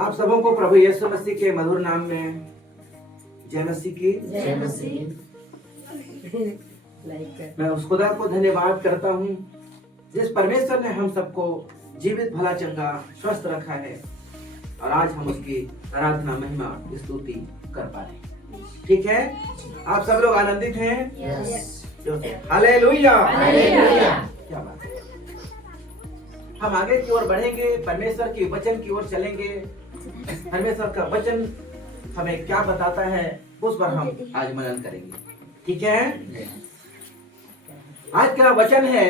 आप सबों को प्रभु यीशु मसीह के मधुर नाम में जय मसीह की। जय मसीह। मैं उस खुदा को धन्यवाद करता हूँ जिस परमेश्वर ने हम सबको जीवित भला चंगा स्वस्थ रखा है और आज हम उसकी आराधना महिमा स्तुति कर पा रहे हैं। ठीक है, आप सब लोग आनंदित हैं? हालेलुया। क्या बात है। हम आगे की ओर बढ़ेंगे, परमेश्वर के वचन की ओर चलेंगे। परमेश्वर का वचन हमें क्या बताता है उस पर हम आज मनन करेंगे। ठीक है, आज का वचन है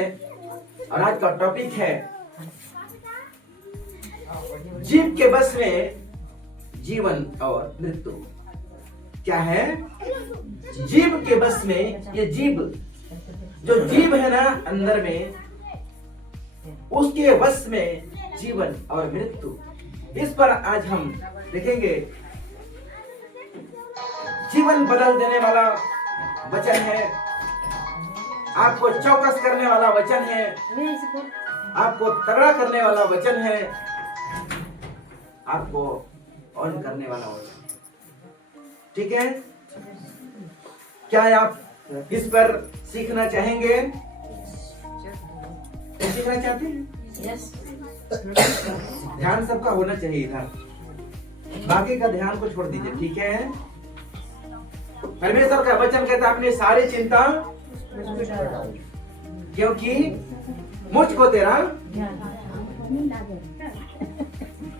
और आज का टॉपिक है जीव के बस में जीवन और मृत्यु। क्या है? जीव के बस में, ये जीव जो जीव है ना अंदर में, उसके वश में जीवन और मृत्यु। इस पर आज हम देखेंगे। जीवन बदल देने वाला वचन है, आपको चौकस करने वाला वचन है, आपको तगड़ा करने वाला वचन है, आपको ऑन करने वाला वचन है। ठीक है, क्या आप इस पर सीखना चाहेंगे? सीखना चाहते हैं? ध्यान सबका होना चाहिए इधर, बाकी का ध्यान को छोड़ दीजिए। ठीक है, परमेश्वर का वचन कहता है अपनी सारी चिंता क्योंकि मुझको तेरा।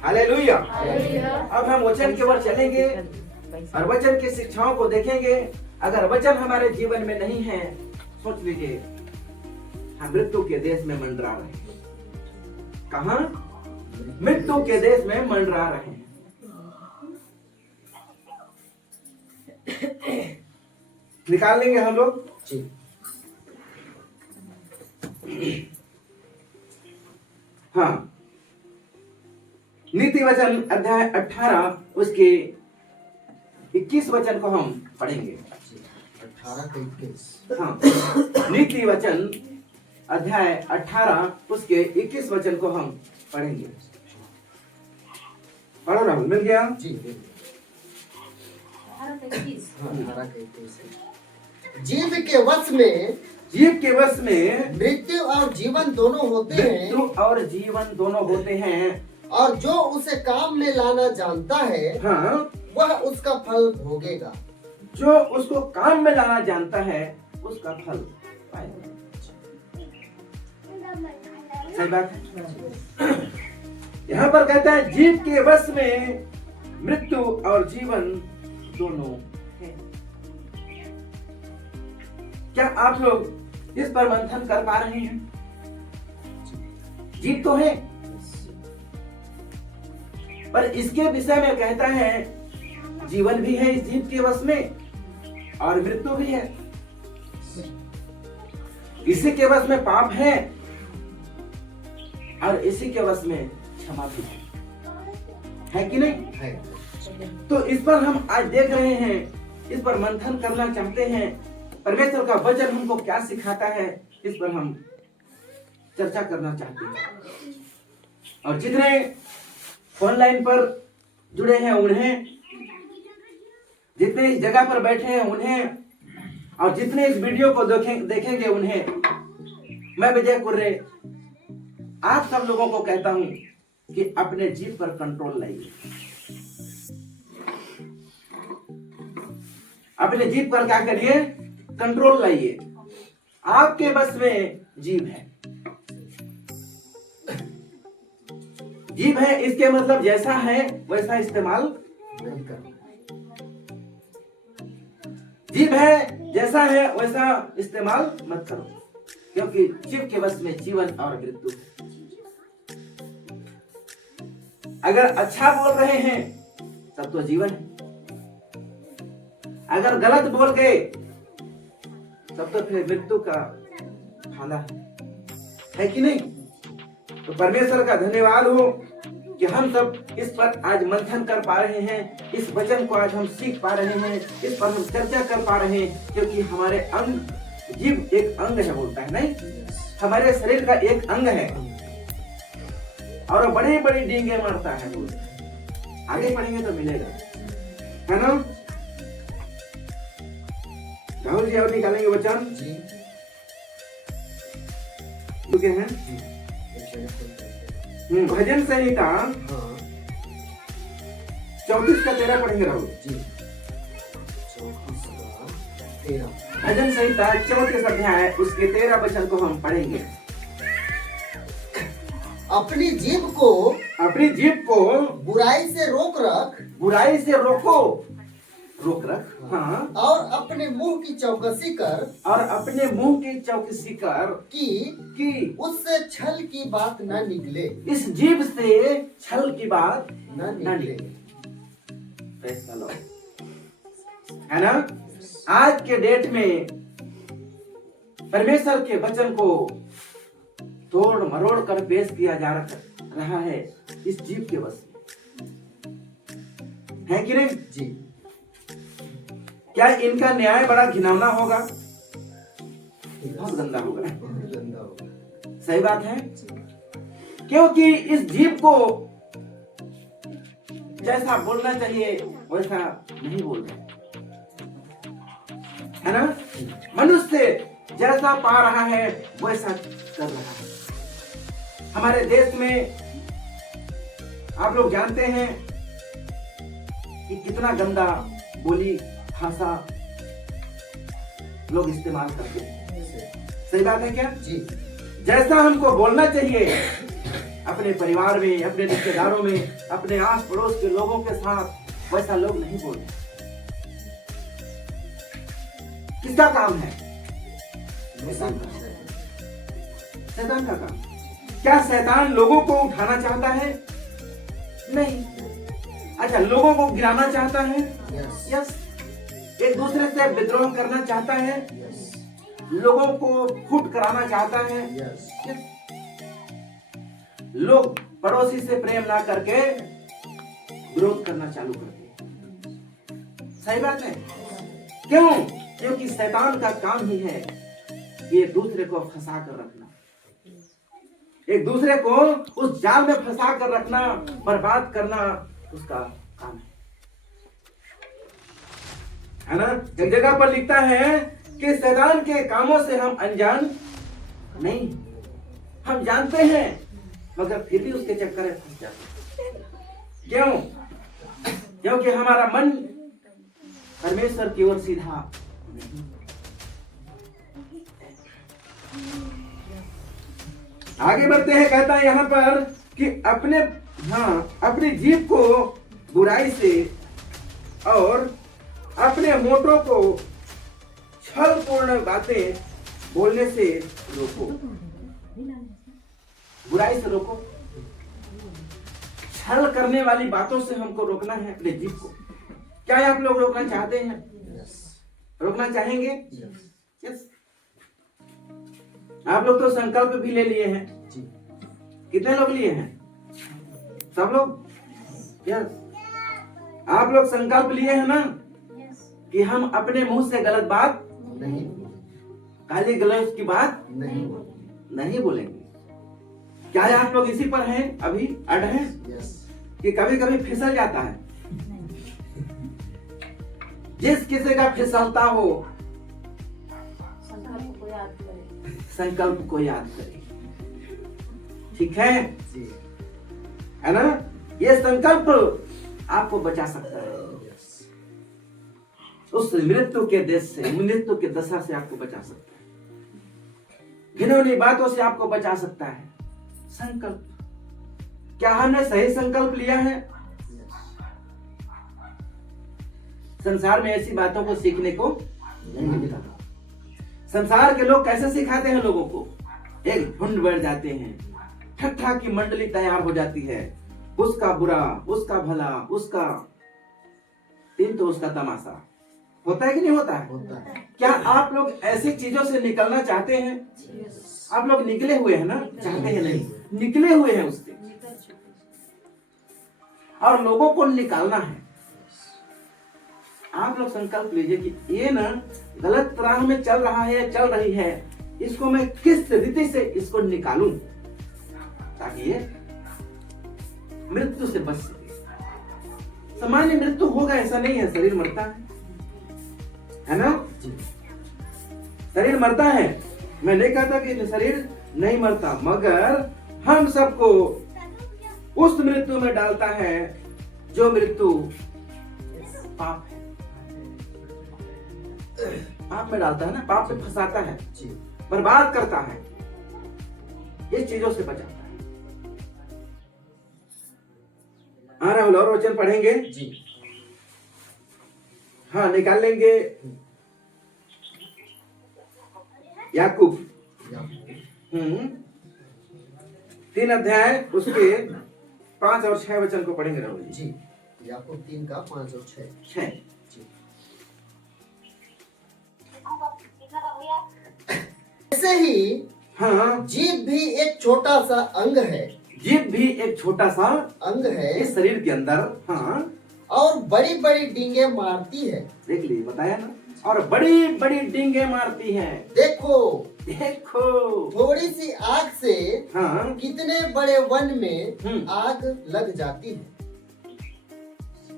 हालेलुया। अब हम वचन की ओर चलेंगे और वचन की शिक्षाओं को देखेंगे। अगर वचन हमारे जीवन में नहीं है, सोच लीजिए हम मृत्यु के देश में मंडरा रहे हैं। कहां? मृत्यु के देश में मंडरा रहे हैं। निकाल लेंगे हम लोग। हाँ, नीति वचन अध्याय 18 उसके 21 वचन को हम पढ़ेंगे। 18 का 21। हाँ, नीति वचन अध्याय 18 उसके 21 वचन को हम पढ़ेंगे। पढ़ो राहुल, मिल गया? जी, 18 का 21। जीव के वश में, जीव के वश में मृत्यु और जीवन दोनों होते हैं, मृत्यु और जीवन दोनों होते हैं, और जो उसे काम में लाना जानता है, हाँ, वह उसका फल भोगेगा। जो उसको काम में लाना जानता है उसका फल पाएगा। सही बात है। यहाँ पर कहता है जीव के वश में मृत्यु और जीवन दोनों है। क्या आप लोग इस पर मंथन कर पा रहे हैं? जीव तो है, पर इसके विषय में कहता है जीवन भी है इस जीव के वश में और मृत्यु भी है। इसी के वश में पाप है और इसी के वश में क्षमा भी है कि नहीं? है। तो इस पर हम आज देख रहे हैं, इस पर मंथन करना चाहते हैं। परमेश्वर का वचन हमको क्या सिखाता है, इस पर हम चर्चा करना चाहते हैं। और जितने ऑनलाइन पर जुड़े हैं उन्हें, जितने इस जगह पर बैठे हैं उन्हें, और जितने इस वीडियो को देखेंगे उन्हें, मैं विजय कुर्रे आप सब लोगों को कहता हूं कि अपने जीव पर कंट्रोल लाइए। अपने जीव पर क्या करिए? कंट्रोल लाइए। आपके बस में जीव है। जीव है इसके मतलब जैसा है वैसा इस्तेमाल नहीं करना। जीव है जैसा है वैसा इस्तेमाल मत करो, क्योंकि जीव के वश में जीवन और मृत्यु है। अगर अच्छा बोल रहे हैं तब तो जीवन है, अगर गलत बोल गए तब तो फिर मृत्यु का खाना है कि नहीं? तो परमेश्वर का धन्यवाद हो कि हम सब इस पर आज मंथन कर पा रहे हैं, इस वचन को आज हम सीख पा रहे हैं, इस पर हम चर्चा कर पा रहे हैं, क्योंकि हमारे अंग, जीव एक अंग है, बोलता है नहीं, हमारे शरीर का एक अंग है और बड़ी बड़ी डींगे मारता है। आगे पढ़ेंगे तो मिलेगा, है ना। राहुल जी और निकालेंगे वचन जी चुके हैं। जी भजन संहिता हाँ 34 का 13 पढ़ेंगे राहुल। जी 34 का 13 भजन संहिता 34 अध्याय उसके 13 वचन को हम पढ़ेंगे। अपनी जीभ को अपनी जीभ को बुराई से रोक रख बुराई से रोक रख, हाँ, और अपने मुंह की चौकसी कर और अपने मुंह की चौकसी कर कि उससे छल की बात न निकले, इस जीभ से छल की बात न ना निकले। निकले। Praise the Lord। है ना। आज के डेट में परमेश्वर के वचन को तोड़ मरोड़ कर पेश किया जा रहा है इस जीभ के वश में, है कि नहीं। जी क्या इनका न्याय बड़ा घिनौना होगा, बहुत गंदा होगा, बहुत गंदा होगा। सही बात है। क्योंकि इस जीभ को जैसा बोलना चाहिए वैसा नहीं बोल रहे, है ना। मनुष्य जैसा पा रहा है वैसा कर रहा है। हमारे देश में आप लोग जानते हैं कि कितना गंदा बोली भाषा लोग इस्तेमाल करते हैं, सही बात है क्या। जी जैसा हमको बोलना चाहिए अपने परिवार में, अपने रिश्तेदारों में, अपने आस पड़ोस के लोगों के साथ, वैसा लोग नहीं बोलते। किसका काम है, शैतान का काम। क्या शैतान लोगों को उठाना चाहता है, नहीं। अच्छा, लोगों को गिराना चाहता है, यस। एक दूसरे से विद्रोह करना चाहता है, लोगों को फूट कराना चाहता है, यस। लोग पड़ोसी से प्रेम ना करके विरोध करना चालू करते हैं, सही बात है। क्यों? क्योंकि शैतान का काम ही है कि एक दूसरे को फंसा कर रखना, एक दूसरे को उस जाल में फंसा कर रखना, बर्बाद करना उसका काम है ना। एक जगह पर लिखता है कि शैतान के कामों से हम अनजान नहीं, हम जानते हैं मगर फिर भी उसके चक्कर में फंस जाते हैं। क्यों? क्योंकि हमारा मन परमेश्वर की ओर सीधा नहीं। आगे बढ़ते हैं, कहता है यहाँ पर कि अपनी जीभ को बुराई से और अपने होठों को छलपूर्ण बातें बोलने से रोको। बुराई से रोको, छल करने वाली बातों से हमको रोकना है अपने जीभ को। क्या आप लोग रोकना चाहते हैं, रोकना चाहेंगे, यस। आप लोग तो संकल्प भी ले लिए हैं, कितने लोग लिए हैं, सब लोग, यस। आप लोग संकल्प लिए हैं ना कि हम अपने मुंह से गलत बात नहीं, गाली गलौज की बात नहीं बोलेंगे। क्या आप लोग इसी पर हैं, अभी अड़ हैं, कि कभी कभी फिसल जाता है। जिस किसी का फिसलता हो संकल्प को याद करें, ठीक है ना। ये संकल्प आपको बचा सकता है उस मृत्यु के देश से, मृत्यु के दशा से आपको बचा सकता है, घिनौनी बातों से आपको बचा सकता है संकल्प। क्या हमने सही संकल्प लिया है? संसार में ऐसी बातों को सीखने को नहीं मिलता। संसार के लोग कैसे सिखाते हैं लोगों को, एक झुंड बैठ जाते हैं, ठट्ठा की मंडली तैयार हो जाती है, उसका बुरा, उसका भला, उसका दिन तो उसका तमाशा। होता है कि नहीं होता है? होता है। क्या आप लोग ऐसी चीजों से निकलना चाहते हैं? आप लोग निकले हुए हैं ना, चाहते हैं नहीं, निकले हुए हैं उससे, और लोगों को निकालना है। आप लोग संकल्प लीजिए कि ये ना गलत राह में चल रहा है, चल रही है, इसको मैं किस रीति से इसको निकालूं ताकि ये मृत्यु से बच सके। सामान्य मृत्यु होगा ऐसा नहीं है, शरीर मरता है ना? जी शरीर मरता है, मैं नहीं कहता कि शरीर नहीं मरता, मगर हम सबको उस मृत्यु में डालता है जो मृत्यु पाप है, पाप में डालता है ना, पाप में फंसाता है, जी बर्बाद करता है, ये चीजों से बचाता है। राहुल और वचन पढ़ेंगे? जी हाँ, निकाल लेंगे। याकूब 3 अध्याय उसके 5 और 6 वचन को पढ़ेंगे राहुल जी। जी याकूब 3 का 5 और 6। जी ऐसे ही हाँ, जीभ भी एक छोटा सा अंग है, जीभ भी एक छोटा सा अंग है इस शरीर के अंदर, हाँ, और बड़ी बड़ी डींगे मारती है। देख लीजिए, बताया ना, और बड़ी बड़ी डींगे मारती है। देखो देखो, थोड़ी सी आग से हाँ, कितने बड़े वन में आग लग जाती है।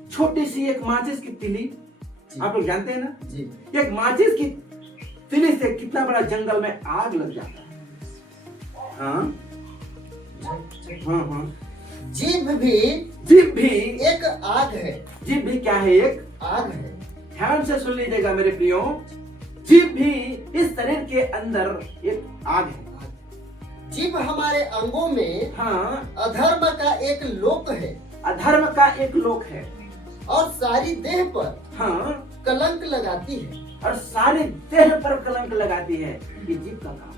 छोटी सी एक माचिस की तिली, आप लोग जानते हैं ना, जी एक माचिस की तिली से कितना बड़ा जंगल में आग लग जाता है। हाँ हाँ हाँ, जीभ भी एक आग है। जीभ भी क्या है? एक आग है। ध्यान से सुन लीजिएगा मेरे प्रियो, जीभ भी इस शरीर के अंदर एक आग है। जीभ हमारे अंगों में हाँ, अधर्म का एक लोक है, अधर्म का एक लोक है, और सारी देह पर हाँ, कलंक लगाती है, और सारे देह पर कलंक लगाती है। ये जीभ का काम है।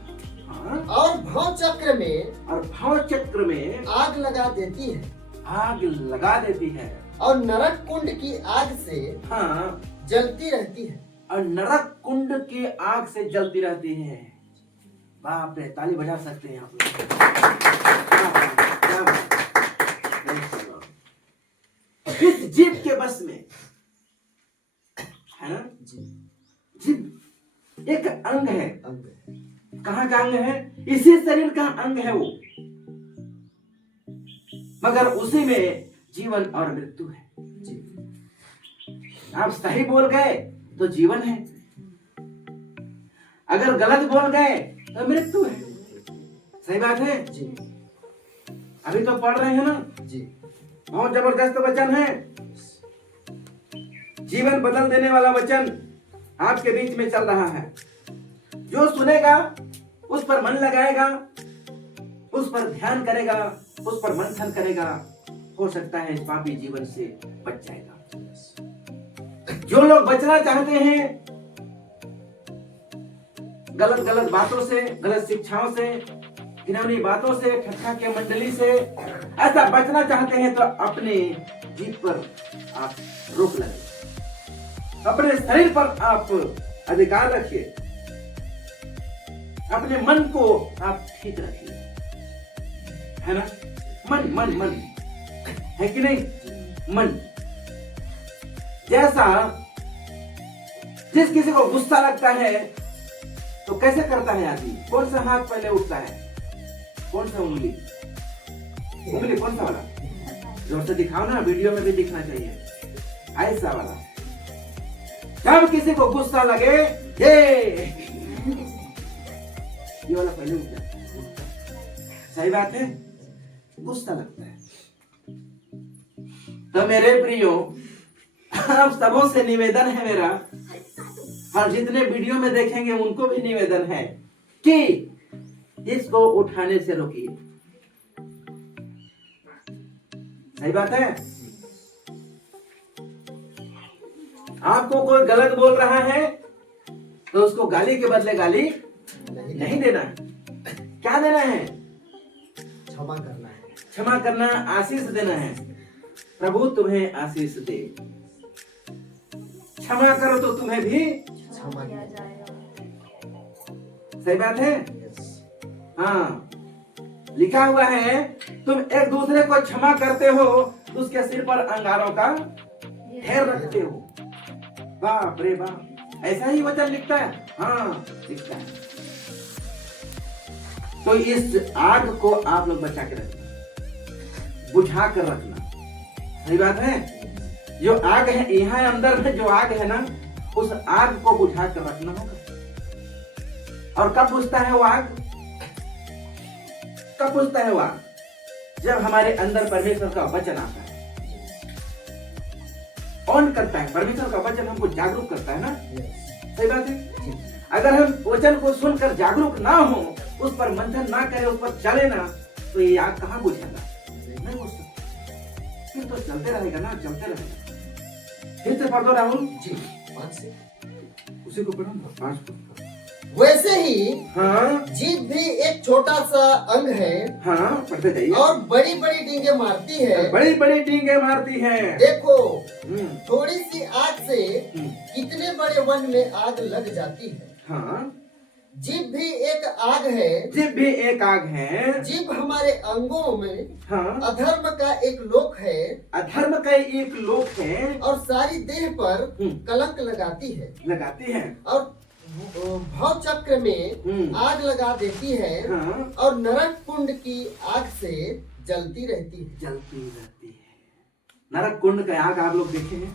हाँ, और भाव चक्र में और भाव चक्र में आग लगा देती है, आग लगा देती है, और नरक कुंड की आग से हाँ, जलती रहती है। और नरक कुंड की आग से जलती रहती है। बाप रे, ताली बजा सकते हैं आप लोग। क्या बात। इस जीभ के बस में है ना, जीभ एक अंग है। अंग है। कहाँ का अंग है? इसी शरीर का अंग है वो, मगर उसी में जीवन और मृत्यु है। जी आप सही बोल गए तो जीवन है, अगर गलत बोल गए तो मृत्यु है। सही बात है जी अभी तो पढ़ रहे हैं ना, जी बहुत जबरदस्त वचन है, जीवन बदल देने वाला वचन आपके बीच में चल रहा है। जो सुनेगा, उस पर मन लगाएगा, उस पर ध्यान करेगा, उस पर मंथन करेगा, हो सकता है इस पापी जीवन से बच जाएगा। जो लोग बचना चाहते हैं गलत गलत बातों से, गलत शिक्षाओं से, घिनौनी बातों से, ठट्ठा के मंडली से, ऐसा बचना चाहते हैं तो अपने जीभ पर आप रोक लगाइए, अपने शरीर पर आप अधिकार रखिए, अपने मन को आप ठीक रखिए, है ना? मन मन मन है कि नहीं? मन जैसा जिस किसी को गुस्सा लगता है तो कैसे करता है आदमी? कौन सा हाथ पहले उठता है? कौन सा उंगली? उंगली कौन सा वाला? जोर से दिखाओ ना, वीडियो में भी दिखना चाहिए। ऐसा वाला। जब किसी को गुस्सा लगे, ये वाला पहले उठता है। सही बात है, गुस्सा लगता है। तो मेरे प्रियो, आप सबों से निवेदन है मेरा, और जितने वीडियो में देखेंगे उनको भी निवेदन है कि इसको उठाने से रोकिए। सही बात है। आपको कोई गलत बोल रहा है तो उसको गाली के बदले गाली नहीं देना है। क्या देना है? क्षमा करना है। क्षमा करना, आशीष देना है। प्रभु तुम्हें आशीष दे, क्षमा करो तो तुम्हें भी क्षमा किया जाएगा। सही बात है। हाँ, लिखा हुआ है, तुम एक दूसरे को क्षमा करते हो तो उसके सिर पर अंगारों का ढेर रखते हो। बाप रे बाप, ऐसा ही वचन लिखता है। हाँ, लिखता है। तो इस आग को आप लोग बचा के रखना, बुझा कर रखना। सही बात है। जो आग है यहाँ अंदर में जो आग है ना, उस आग को बुझा कर रखना होगा। और कब बुझता है वो आग? कब बुझता है वो आग? जब हमारे अंदर परमेश्वर का वचन आता है, ऑन करता है। परमेश्वर का वचन हमको जागरूक करता है ना, सही बात है। अगर हम वचन को सुनकर जागरूक ना हो, उस पर मंथन ना करें, उस पर चले ना, तो ये आग कहाँ बुझेगा? नहीं बुझ सकता। फिर तो चलते रहेगा ना, चलते रहेगा। फिर से पढ़ दो राहुल जी 5 से। उसी को पढ़ो 5 को। वैसे ही हाँ जीभ भी एक छोटा सा अंग है, हाँ पढ़ते जाइए। और बड़ी बड़ी डींगे मारती है। बड़ी बड़ी डींगे मारती है। देखो हम्म, थोड़ी सी आग से हम्म, कितने बड़े वन में आग लग जाती है। हाँ जीभ भी एक आग है। जीभ भी एक आग है। जीभ हमारे अंगों में हाँ अधर्म का एक लोक है, अधर्म का एक लोक है, और सारी देह पर हम्म, कलंक लगाती है, लगाती है। और भव चक्र में आग लगा देती है, हाँ और नरक कुंड की आग से जलती रहती है। जलती रहती है। नरक कुंड का आग आप लोग देखे हैं?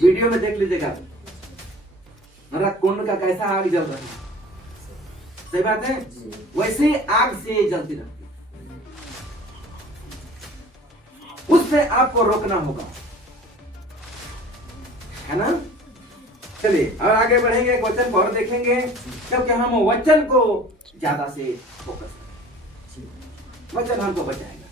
वीडियो में देख लीजिएगा, नरक कुंड का कैसा आग जल रहा है। सही बात है। वैसे ही आग से जलती रहती है, उससे आपको रोकना होगा, है ना। चलिए और आगे बढ़ेंगे, एक वचन को और देखेंगे, क्योंकि हम वचन को ज्यादा से फोकस करें, वचन हमको बचाएगा।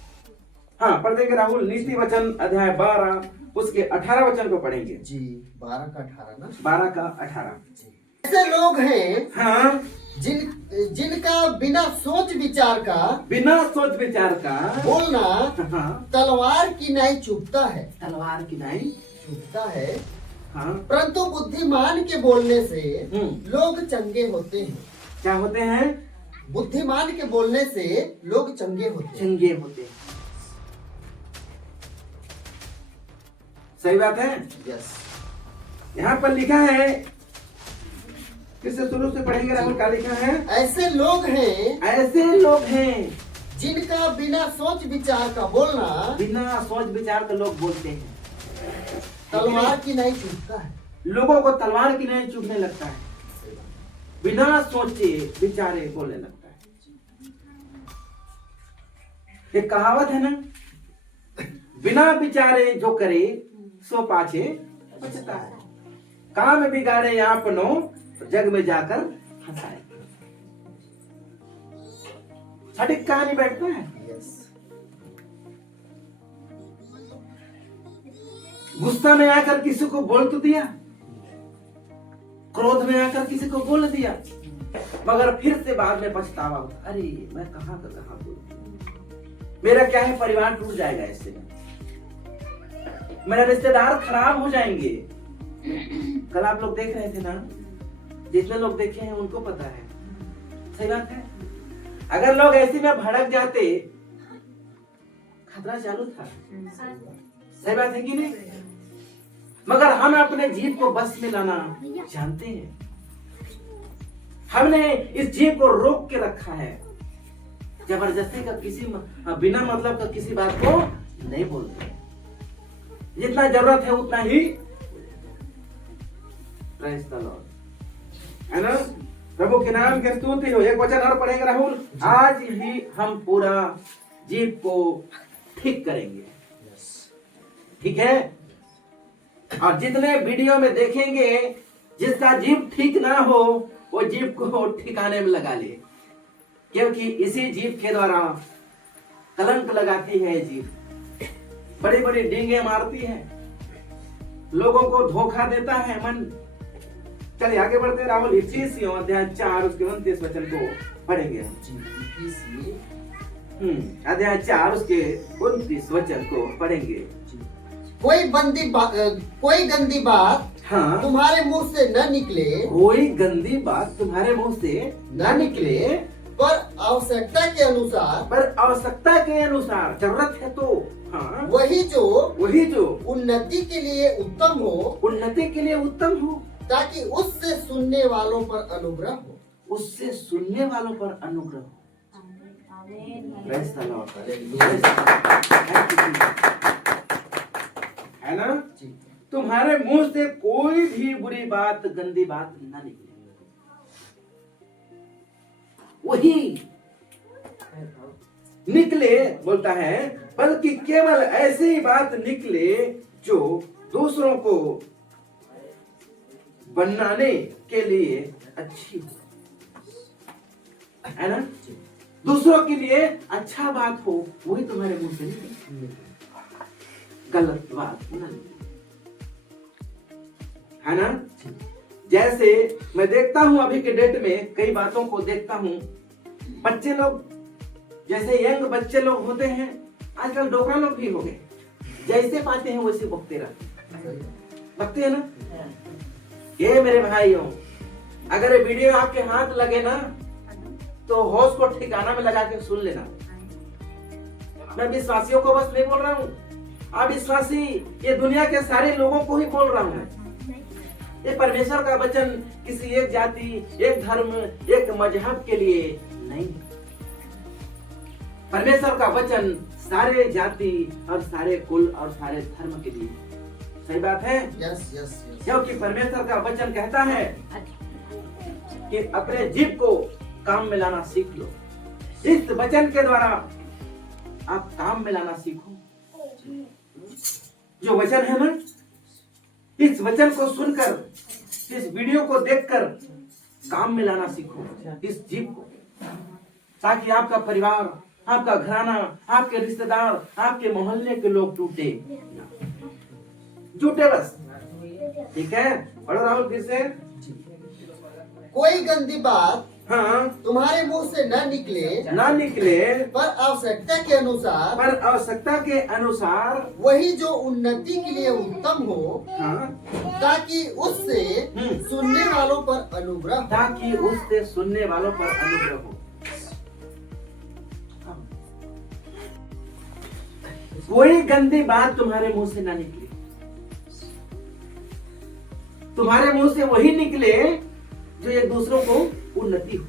हाँ पढ़ देंगे राहुल, नीति वचन अध्याय 12 उसके 18 वचन को पढ़ेंगे जी 12 का 18 ना। 12 का 18। ऐसे लोग हैं हाँ जिनका बिना सोच विचार का, बिना सोच विचार का बोलना हाँ तलवार की नाई चुभता है। तलवार की नाई चुभता है, हाँ परंतु बुद्धिमान के बोलने से लोग चंगे होते हैं। क्या होते हैं? बुद्धिमान के बोलने से लोग चंगे होते हैं। चंगे होते हैं। सही बात है। यस। यहाँ पर लिखा है, फिर से शुरू से पढ़ेंगे राहुल, क्या लिखा है? ऐसे लोग हैं ऐसे लोग हैं जिनका बिना सोच विचार का बोलना बिना सोच विचार के लोग बोलते हैं, तलवार की नाई चुभता है। लोगों को तलवार की नाई चुभने लगता है, बिना सोचे विचारे बोलने लगता है। एक कहावत है ना, बिना विचारे जो करे सो पाछे पछता है, काम बिगाड़े आपनो जग में जाकर हंसाए। सटीक कहानी बैठता है। यस। गुस्सा में आकर किसी को बोल तो दिया, क्रोध में आकर किसी को बोल दिया, मगर फिर से बाद में पछतावा होता, अरे मैं कहां का कहां बोल दिया, मेरा क्या है, परिवार टूट जाएगा इससे, मेरे रिश्तेदार खराब हो जाएंगे। कल आप लोग देख रहे थे ना, जितने लोग देखे हैं उनको पता है। सही बात है। अगर लोग ऐसे में भड़क जाते, खतरा चालू था। सही बात है कि नहीं? मगर हम अपने जीव को बस में लाना जानते हैं। हमने इस जीव को रोक के रखा है, जबरदस्ती का किसी बिना मतलब का किसी बात को नहीं बोलते, जितना जरूरत है उतना ही। प्रेज़ द लॉर्ड, है ना। प्रभु के नाम की स्तुति हो। एक वचन और पढ़ेंगे राहुल, आज ही हम पूरा जीव को ठीक करेंगे, ठीक है। और जितने वीडियो में देखेंगे, जिसका जीव ठीक ना हो वो जीव को ठिकाने में लगा ले, क्योंकि इसी जीव के द्वारा कलंक लगाती है जीव, बड़ी बड़ी डींगे मारती है, लोगों को धोखा देता है मन। चलिए आगे बढ़ते राहुल, इफिसियों अध्याय 4 उसके 29 वचन को पढ़ेंगे। अध्याय 4 उसके 29 वचन को पढ़ेंगे। कोई गंदी बात हाँ तुम्हारे मुंह से न निकले, कोई गंदी बात तुम्हारे मुंह से न निकले, पर आवश्यकता के अनुसार, जरूरत है तो हाँ वही जो उन्नति के लिए उत्तम हो, ताकि उससे सुनने वालों पर अनुग्रह हो। Praise the Lord. है ना। तुम्हारे मुंह से कोई भी बुरी बात, गंदी बात ना निकले। वही निकले बोलता है, बल्कि केवल ऐसी बात निकले जो दूसरों को बनाने के लिए अच्छी हो, है ना? दूसरों के लिए अच्छा बात हो, वही तुम्हारे मुंह से निकले, गलत बात ना निकले, है ना? जैसे मैं देखता हूं अभी के डेट में कई बातों को देखता हूं, बच्चे लोग जैसे यंग बच्चे लोग होते हैं, आजकल डोकरा लोग भी हो गए, जैसे पाते हैं वैसे बकते हैं ना। ये मेरे भाइयों, अगर ये वीडियो आपके हाथ लगे ना तो होश को ठिकाना में लगा के सुन लेना। मैं विश्वासियों को बस नहीं बोल रहा हूँ, अविश्वासी ये दुनिया के सारे लोगों को ही बोल रहा हूँ। ये परमेश्वर का वचन किसी एक जाति, एक धर्म, एक मजहब के लिए नहीं। परमेश्वर का वचन सारे जाति और सारे कुल और सारे धर्म के लिए। सही बात है? Yes yes yes. क्योंकि परमेश्वर का वचन कहता है कि अपने जीभ को काम में लाना सीख लो। इस वचन के द्वारा आप काम में लाना सीखो। जो वचन है ना, इस वचन को सुनकर, इस वीडियो को देखकर काम में लाना सीखो इस जीव को, ताकि आपका परिवार, आपका घराना, आपके रिश्तेदार, आपके मोहल्ले के लोग टूटे झूठे बस। ठीक है, पढ़ो राहुल फिर से। कोई गंदी बात हाँ, तुम्हारे मुंह से न निकले, पर आवश्यकता के अनुसार वही जो उन्नति के लिए उत्तम हो, हाँ, ताकि उससे सुनने वालों पर अनुग्रह हो। कोई गंदी बात तुम्हारे मुंह से ना निकले। तुम्हारे मुंह से वही निकले जो एक दूसरों को उन्नति हो,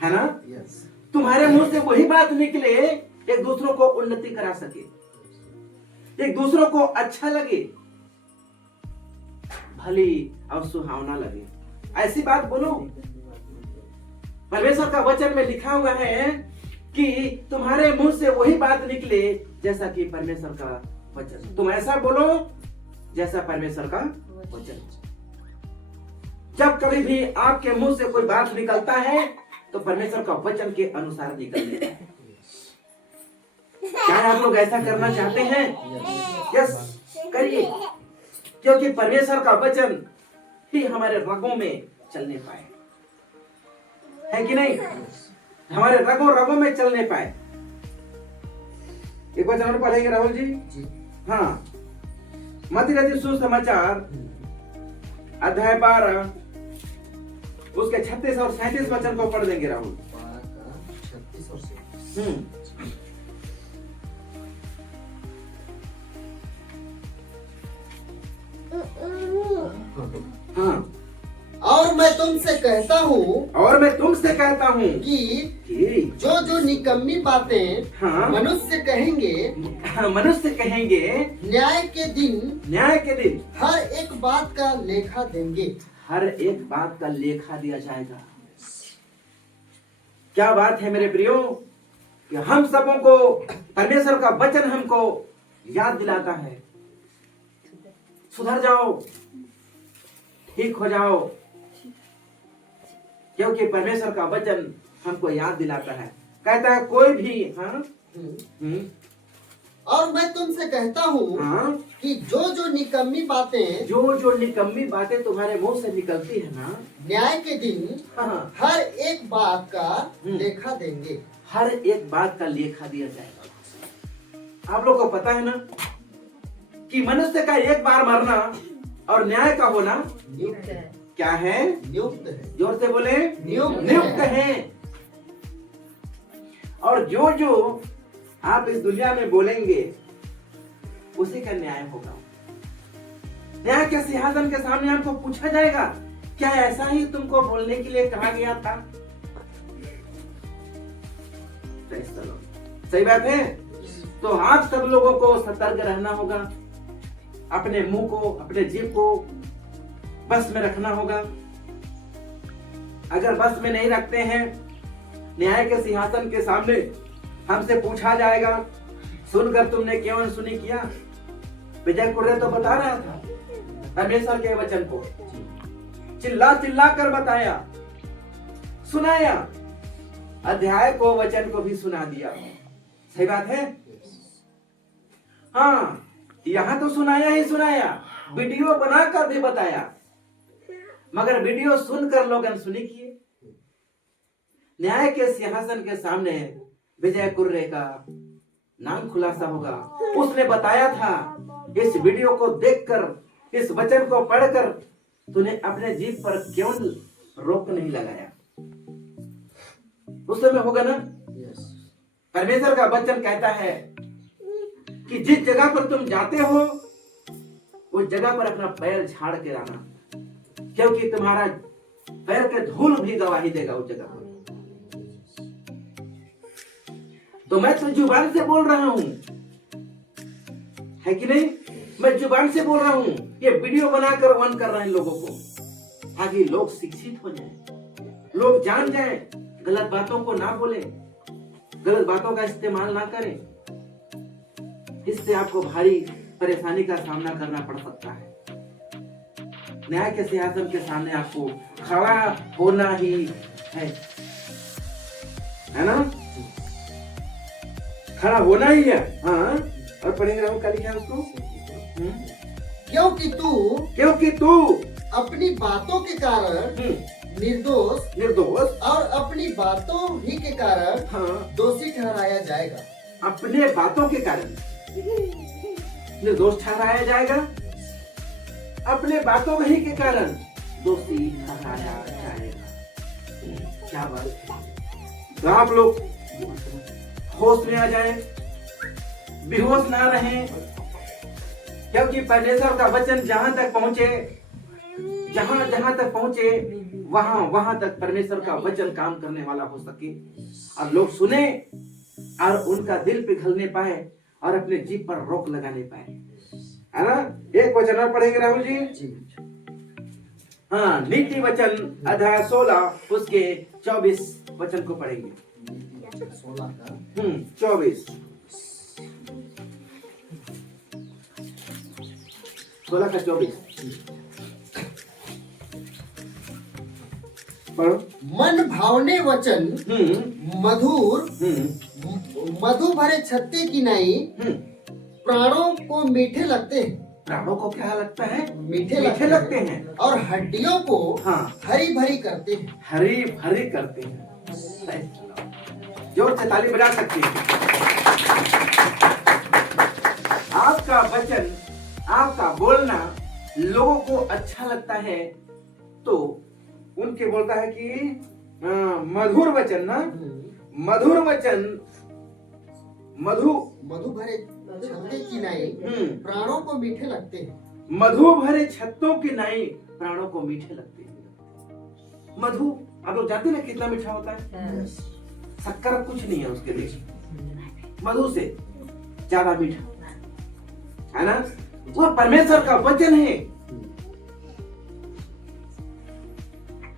है ना? यस। तुम्हारे मुंह से वही बात निकले एक दूसरों को उन्नति करा सके, एक दूसरों को अच्छा लगे, भली और सुहावना लगे, ऐसी बात बोलो। परमेश्वर का वचन में लिखा हुआ है कि तुम्हारे मुंह से वही बात निकले जैसा कि परमेश्वर का वचन। तुम ऐसा बोलो जैसा परमेश्वर का वचन। जब कभी भी आपके मुंह से कोई बात निकलता है तो परमेश्वर का वचन के अनुसार निकलता है। क्या आप लोग ऐसा करना चाहते हैं? यस, करिए, क्योंकि परमेश्वर का वचन ही हमारे रगों में चलने पाए, है कि नहीं? हमारे रगों में चलने पाए। एक वचन और पढ़ेंगे राहुल जी। हाँ, मत्ती रचित सुसमाचार अध्याय 12 उसके 36 और 37 वचन को पढ़ देंगे राहुल। 36 और 37। हाँ, और मैं तुमसे कहता हूँ कि जो निकम्मी बातें हाँ, मनुष्य कहेंगे न्याय के दिन हर एक बात का लेखा देंगे। हर एक बात का लेखा दिया जाएगा। क्या बात है मेरे प्रियो, कि हम सबों को परमेश्वर का वचन हमको याद दिलाता है, सुधर जाओ, ठीक हो जाओ, क्योंकि परमेश्वर का वचन हमको याद दिलाता है। कहता है कोई भी और मैं तुमसे कहता हूँ कि जो निकम्मी बातें तुम्हारे मुंह से निकलती है ना, न्याय के दिन हर एक बात का लेखा देंगे। हर एक बात का लेखा दिया जाएगा। आप लोग को पता है ना कि मनुष्य का एक बार मरना और न्याय का होना नियुक्त है। क्या है? नियुक्त है। जोर से बोले, नियुक्त है। और जो आप इस दुनिया में बोलेंगे उसी का न्याय होगा। न्याय के सिंहासन के सामने आपको पूछा जाएगा, क्या ऐसा ही तुमको बोलने के लिए कहा गया था? सही बात है। तो आप सब लोगों को सतर्क रहना होगा, अपने मुंह को, अपने जीभ को बस में रखना होगा। अगर बस में नहीं रखते हैं, न्याय के सिंहासन के सामने हमसे पूछा जाएगा, सुनकर तुमने क्यों अनसुनी किया। विजय कुर्रे तो बता रहा था परमेश्वर के वचन को, चिल्ला चिल्ला कर बताया, सुनाया, अध्याय को, वचन को भी सुना दिया। सही बात है। हाँ, यहाँ तो सुनाया ही सुनाया, वीडियो बनाकर भी बताया, मगर वीडियो सुनकर लोग अनसुनी किए। न्याय के सिंहासन के सामने विजय कुर्रे का नाम खुलासा होगा। उसने बताया था, इस वीडियो को देखकर, इस वचन को पढ़कर तूने अपने जीभ पर क्यों रोक नहीं लगाया। उस समय होगा ना। परमेश्वर का वचन कहता है कि जिस जगह पर तुम जाते हो उस जगह पर अपना पैर झाड़ के रहना, क्योंकि तुम्हारा पैर के धूल भी गवाही देगा उस जगह पर। तो मैं तो जुबान से बोल रहा हूं, है कि नहीं। मैं जुबान से बोल रहा हूं, ये वीडियो बनाकर ऑन कर रहे हैं लोगों को, ताकि लोग शिक्षित हो जाएं, लोग जान जाएं, गलत बातों को ना बोले, गलत बातों का इस्तेमाल ना करें। इससे आपको भारी परेशानी का सामना करना पड़ सकता है। न्याय के सिंहासन के सामने आपको खड़ा होना ही है ना। खड़ा होना ही है। हाँ, और पढ़ेंगे हम क्या लिखा है उसको। क्योंकि तू अपनी बातों के कारण निर्दोष और अपनी बातों ही के कारण दोषी ठहराया जाएगा। अपने बातों के कारण निर्दोष ठहराया जाएगा, अपने बातों ही के कारण दोषी ठहराया जाएगा। क्या बात है। तो आप लोग होश में आ जाए, बेहोश ना रहें, क्योंकि परमेश्वर का वचन जहां तक पहुंचे, जहां तक पहुंचे, वहां तक परमेश्वर का वचन काम करने वाला हो सके और लोग सुने और उनका दिल पिघलने पाए और अपने जीभ पर रोक लगाने पाए, है ना। एक वचन और पढ़ेंगे राहुल जी। हाँ, नीति वचन अध्याय 16 उसके 24 वचन को पढ़ेंगे। 24 16 का 24 पढ़ो। मन भावने वचन मधु भरे छत्ते की नाई प्राणों को मीठे लगते हैं। प्राणों को क्या लगता है? मीठे लगते हैं और हड्डियों को हरी भरी करते हैं। हरी भरी करते हैं। जोर से ताली बजा सकते हैं। आपका वचन, आपका बोलना लोगों को अच्छा लगता है तो उनके बोलता है कि मधुर वचन ना, मधुर वचन, मधु भरे छत्ते की नाई प्राणों को मीठे लगते हैं। मधु भरे छत्तों की नाई प्राणों को मीठे लगते हैं। मधु आप लोग जानते हैं ना कितना मीठा होता है। शक्कर कुछ नहीं है उसके लिए, मधु से ज्यादा मीठा, है ना। वो परमेश्वर का वचन है।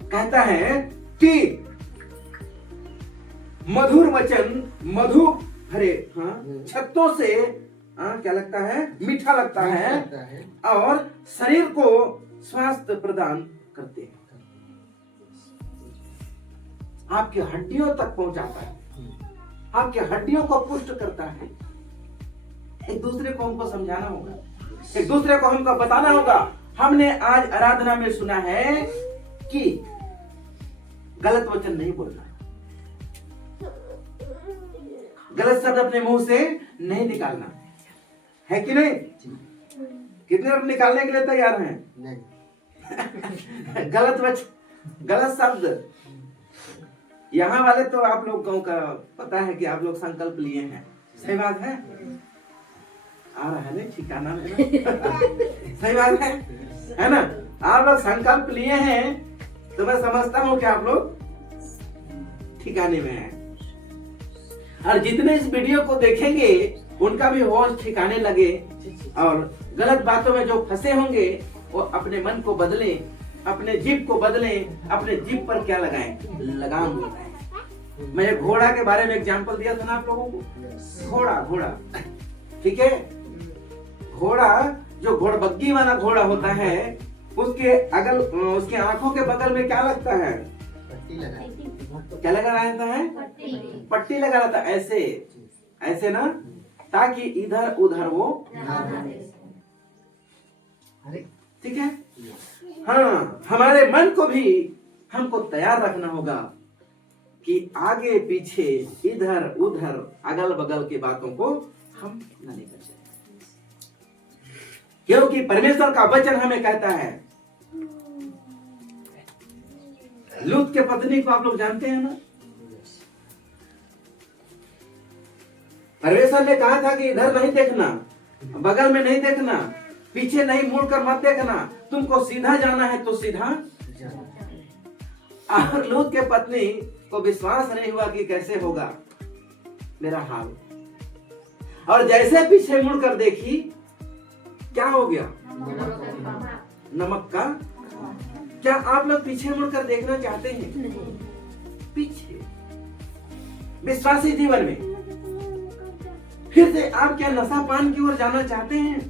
कहता है कि मधुर वचन मधु भरे छत्तों से क्या लगता है? मीठा लगता है और शरीर को स्वास्थ्य प्रदान करते हैं, आपके हड्डियों तक पहुंचाता है, आपके हड्डियों को पुष्ट करता है। एक दूसरे को हमको समझाना होगा, एक दूसरे को हमको बताना होगा। हमने आज आराधना में सुना है कि गलत वचन नहीं बोलना, गलत शब्द अपने मुंह से नहीं निकालना, है कि नहीं? कितने लोग निकालने के लिए तैयार हैं? नहीं। गलत वचन, गलत शब्द। यहाँ वाले तो आप लोगों का पता है कि आप लोग संकल्प लिए हैं, सही बात है। आ रहा है ना ठिकाना में सही बात है ना। आप लोग संकल्प लिए हैं तो मैं समझता हूँ कि आप लोग ठिकाने में हैं। और जितने इस वीडियो को देखेंगे उनका भी होश ठिकाने लगे और गलत बातों में जो फंसे होंगे वो अपने मन को बदलें, अपने जीभ को बदलें, अपने जीभ पर क्या लगाएं? लगाम लगाएं। मैंने घोड़ा के बारे में एग्जांपल दिया था ना आप लोगों को। घोड़ा ठीक है, घोड़ा जो घोड़बग्गी वाला घोड़ा होता है उसके आंखों के बगल में क्या लगता है? क्या लगा रहता है? पट्टी लगा रहता है, ऐसे ना, ताकि इधर उधर वो ठीक है। हाँ, हमारे मन को भी हमको तैयार रखना होगा कि आगे पीछे इधर उधर अगल बगल की बातों को हम न लेकर जाए, क्योंकि परमेश्वर का वचन हमें कहता है। लूत के पत्नी को आप लोग जानते हैं ना, परमेश्वर ने कहा था कि इधर नहीं देखना, बगल में नहीं देखना, पीछे नहीं मुड़कर मत देखना, तुमको सीधा जाना है तो सीधा। और लूत के पत्नी को विश्वास नहीं हुआ कि कैसे होगा मेरा हाल, और जैसे पीछे मुड़कर देखी क्या हो गया? नमक का। क्या आप लोग पीछे मुड़कर देखना चाहते हैं? पीछे विश्वासी जीवन में फिर से आप क्या नशा पान की ओर जाना चाहते हैं?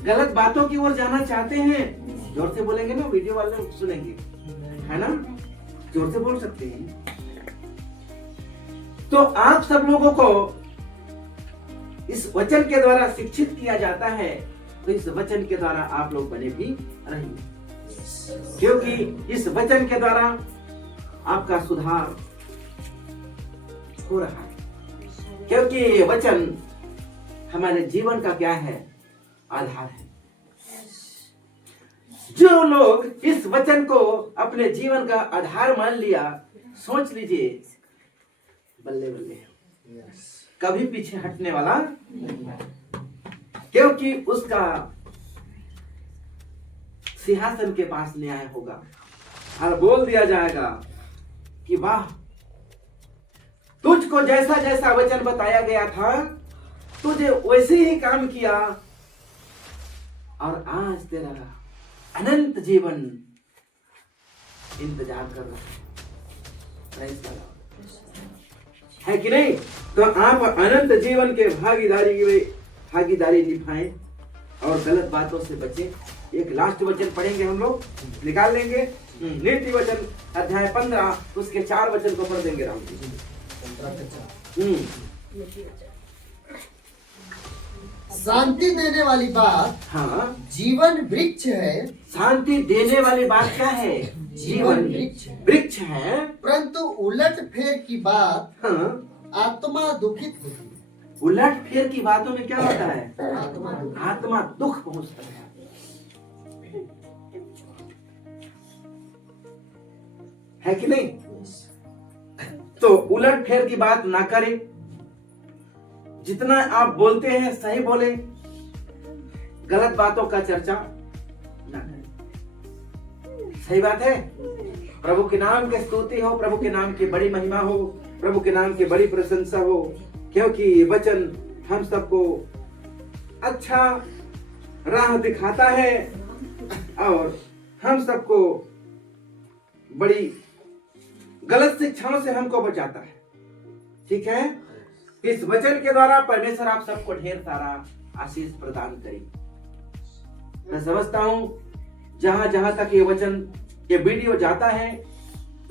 गलत बातों की ओर जाना चाहते हैं? जोर से बोलेंगे ना, वीडियो वाले सुनेंगे, है ना? जोर से बोल सकते हैं। तो आप सब लोगों को इस वचन के द्वारा शिक्षित किया जाता है, तो इस वचन के द्वारा आप लोग बने भी रहेंगे, क्योंकि इस वचन के द्वारा आपका सुधार हो रहा है। क्योंकि ये वचन हमारे जीवन का क्या है? आधार है। जो लोग इस वचन को अपने जीवन का आधार मान लिया, सोच लीजिए, बल्ले बल्ले, कभी पीछे हटने वाला नहीं, क्योंकि उसका सिंहासन के पास न्याय होगा और बोल दिया जाएगा कि वाह, तुझको जैसा जैसा वचन बताया गया था तुझे वैसे ही काम किया, और आज तेरा अनंत जीवन इंतजार कर रहा है कि नहीं? तो आप अनंत जीवन के भागीदारी निभाएं और गलत बातों से बचें। एक लास्ट वचन पढ़ेंगे हम लोग, निकाल लेंगे। नीति वचन अध्याय 15 उसके 4 वचन को पढ़ देंगे राम जी। शांति देने वाली बात हाँ, जीवन वृक्ष है। शांति देने वाली बात क्या है? जीवन वृक्ष है। परंतु उलट फेर की बात हाँ, आत्मा दुखित होती है। उलट फेर की बातों में क्या होता है? आत्मा दुख पहुंचता है। है कि नहीं? तो उलट फेर की बात ना करें। जितना आप बोलते हैं सही बोले, गलत बातों का चर्चा ना करें। सही बात है। प्रभु के नाम की स्तुति हो, प्रभु के नाम की बड़ी महिमा हो, प्रभु के नाम की बड़ी प्रशंसा हो, क्योंकि ये वचन हम सबको अच्छा राह दिखाता है और हम सबको बड़ी गलत शिक्षाओं से हमको बचाता है। ठीक है? इस वचन के द्वारा परमेश्वर आप सबको ढेर सारा आशीष प्रदान करे। मैं समझता हूं जहां जहां तक ये वचन, ये वीडियो जाता है,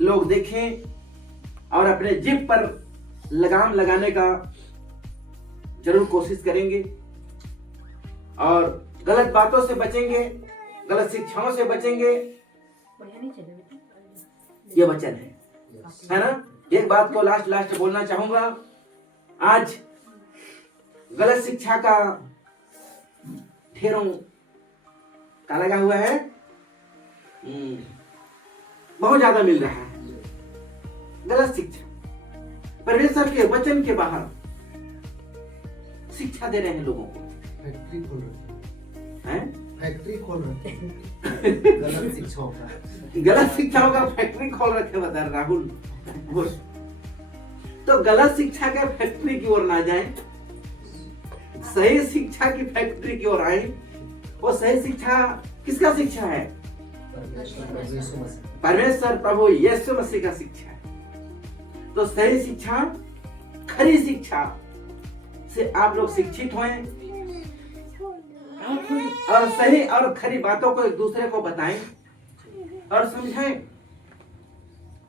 लोग देखें और अपने जीभ पर लगाम लगाने का जरूर कोशिश करेंगे और गलत बातों से बचेंगे, गलत शिक्षाओं से बचेंगे। ये वचन है ना? एक बात को लास्ट बोलना चाहूंगा। आज गलत शिक्षा का ढेरों का लगा हुआ है, बहुत ज्यादा मिल रहा है गलत शिक्षा। परमेश्वर के वचन के बाहर शिक्षा दे रहे हैं लोगों को। फैक्ट्री खोल रहे हैं? फैक्ट्री खोल रहे हैं गलत शिक्षाओं का फैक्ट्री खोल रखे बता राहुल। तो गलत शिक्षा के फैक्ट्री की ओर ना जाएं, सही शिक्षा की फैक्ट्री की ओर आए। वो सही शिक्षा किसका शिक्षा है? परमेश्वर प्रभु यीशु मसीह का शिक्षा है। तो सही शिक्षा, खरी शिक्षा से आप लोग शिक्षित हों और सही और खरी बातों को एक दूसरे को बताएं और समझाएं।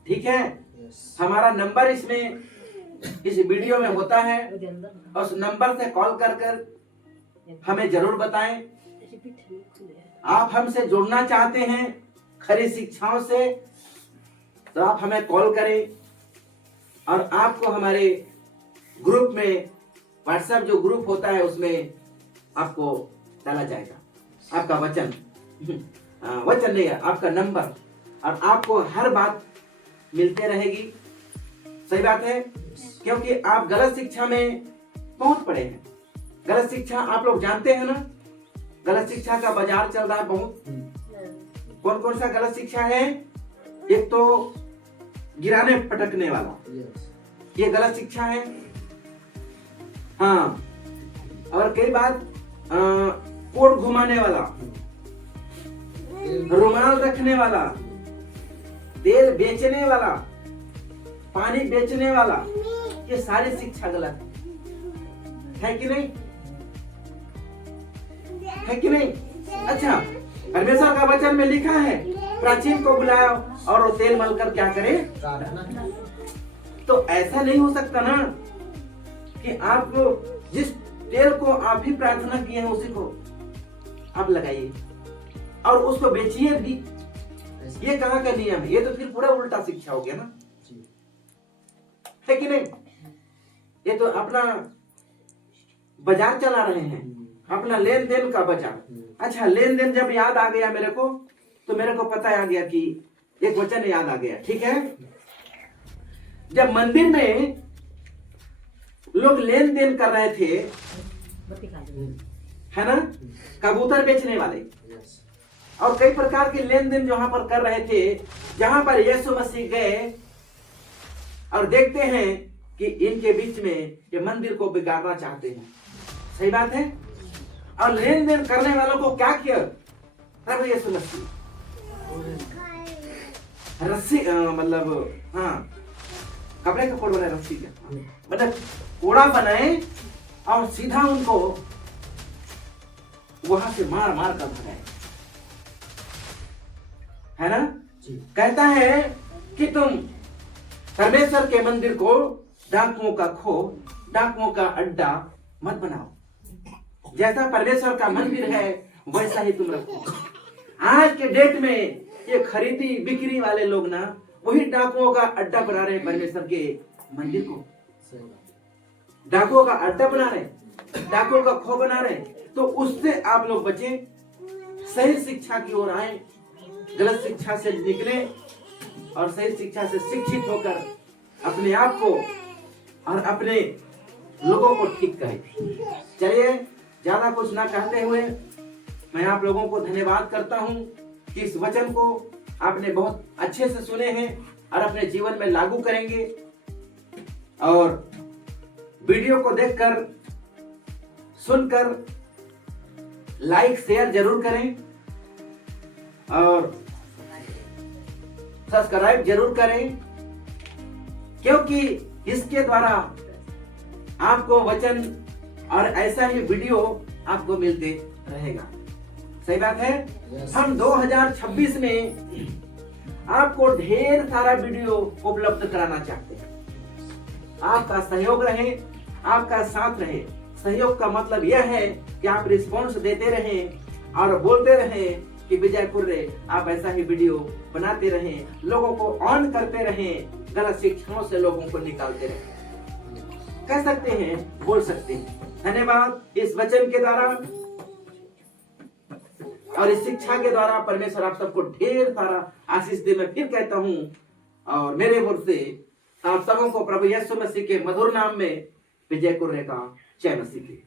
ठीक है, हमारा नंबर इसमें इस वीडियो में होता है और उस नंबर से कॉल कर कर हमें जरूर बताएं। आप हमसे जुड़ना चाहते हैं खरी शिक्षाओं से तो आप हमें कॉल करें और आपको हमारे ग्रुप में, व्हाट्सएप जो ग्रुप होता है उसमें आपको डाला जाएगा आपका वचन नहीं है, आपका नंबर, और आपको हर बात मिलते रहेगी। सही बात है, क्योंकि आप गलत शिक्षा में बहुत पड़े हैं। गलत शिक्षा आप लोग जानते हैं ना, गलत शिक्षा का बाजार चल रहा है बहुत। कौन कौन सा गलत शिक्षा है? एक तो गिराने पटकने वाला, ये गलत शिक्षा है। हाँ, और कई बार कोट घुमाने वाला, रुमाल रखने वाला, तेल बेचने वाला, पानी बेचने वाला, ये सारी शिक्षा गलत है कि नहीं? है कि नहीं? अच्छा, परमेश्वर का वचन में लिखा है प्राचीन को बुलाया और वो तेल मलकर क्या करे? तो ऐसा नहीं हो सकता ना कि आप जिस तेल को आप भी प्रार्थना किए हैं उसी को आप लगाइए और उसको बेचिए भी। ये कहाँ का नियम है? ये तो फिर पूरा उल्टा शिक्षा हो गया ना, है कि नहीं? ये तो अपना बाजार चला रहे हैं, अपना लेन देन का बाजार। अच्छा, लेन देन जब याद आ गया मेरे को, तो मेरे को पता आ गया कि एक वचन याद आ गया। ठीक है, जब मंदिर में लोग लेन देन कर रहे थे, है ना, कबूतर बेचने वाले और कई प्रकार के लेन देन जहां पर कर रहे थे, जहां पर यीशु मसीह गए और देखते हैं कि इनके बीच में ये मंदिर को बिगाड़ना चाहते हैं। सही बात है। और लेन देन करने वालों को क्या किया प्रभु यीशु मसीह? रस्सी मतलब हाँ, कपड़े का कोड बनाए, रस्सी का मतलब कोड़ा बनाए और सीधा उनको वहां से मार मार कर भगाए, है ना? कहता है कि तुम परमेश्वर के मंदिर को डाकुओं का खो, डाकुओं का अड्डा मत बनाओ। जैसा परमेश्वर का मंदिर है वैसा ही तुम रखो। आज के डेट में ये खरीदी बिक्री वाले लोग ना वही डाकुओं का अड्डा बना रहे हैं परमेश्वर के मंदिर को। डाकुओं का अड्डा बना रहे, डाकुओं का खो बना रहे। तो उससे आप लोग बचे, सही शिक्षा की ओर आए, गलत शिक्षा से निकले और सही शिक्षा से शिक्षित होकर अपने आप को और अपने लोगों को ठीक करें। चलिए, ज्यादा कुछ ना कहते हुए मैं आप लोगों को धन्यवाद करता हूं कि इस वचन को आपने बहुत अच्छे से सुने हैं और अपने जीवन में लागू करेंगे। और वीडियो को देखकर, सुनकर लाइक शेयर जरूर करें और सब्सक्राइब जरूर करें, क्योंकि इसके द्वारा आपको वचन और ऐसा ही वीडियो आपको मिलते रहेगा। सही बात है। हम 2026 में आपको ढेर सारा वीडियो उपलब्ध कराना चाहते हैं। आपका सहयोग रहे, आपका साथ रहे। सहयोग का मतलब यह है कि आप रिस्पॉन्स देते रहें और बोलते रहें कि विजय कुर्रे आप ऐसा ही वीडियो बनाते रहें, लोगों को ऑन करते रहें, गलत शिक्षाओं से लोगों को निकालते रहें। कह सकते हैं, बोल सकते हैं। धन्यवाद। इस वचन के द्वारा और इस शिक्षा के द्वारा परमेश्वर आप सबको ढेर सारा आशीष दे। मैं फिर कहता हूं, और मेरे ओर से आप सबों को प्रभु यीशु मसीह के मधुर नाम में विजय कुर्रे का जय मसीह की।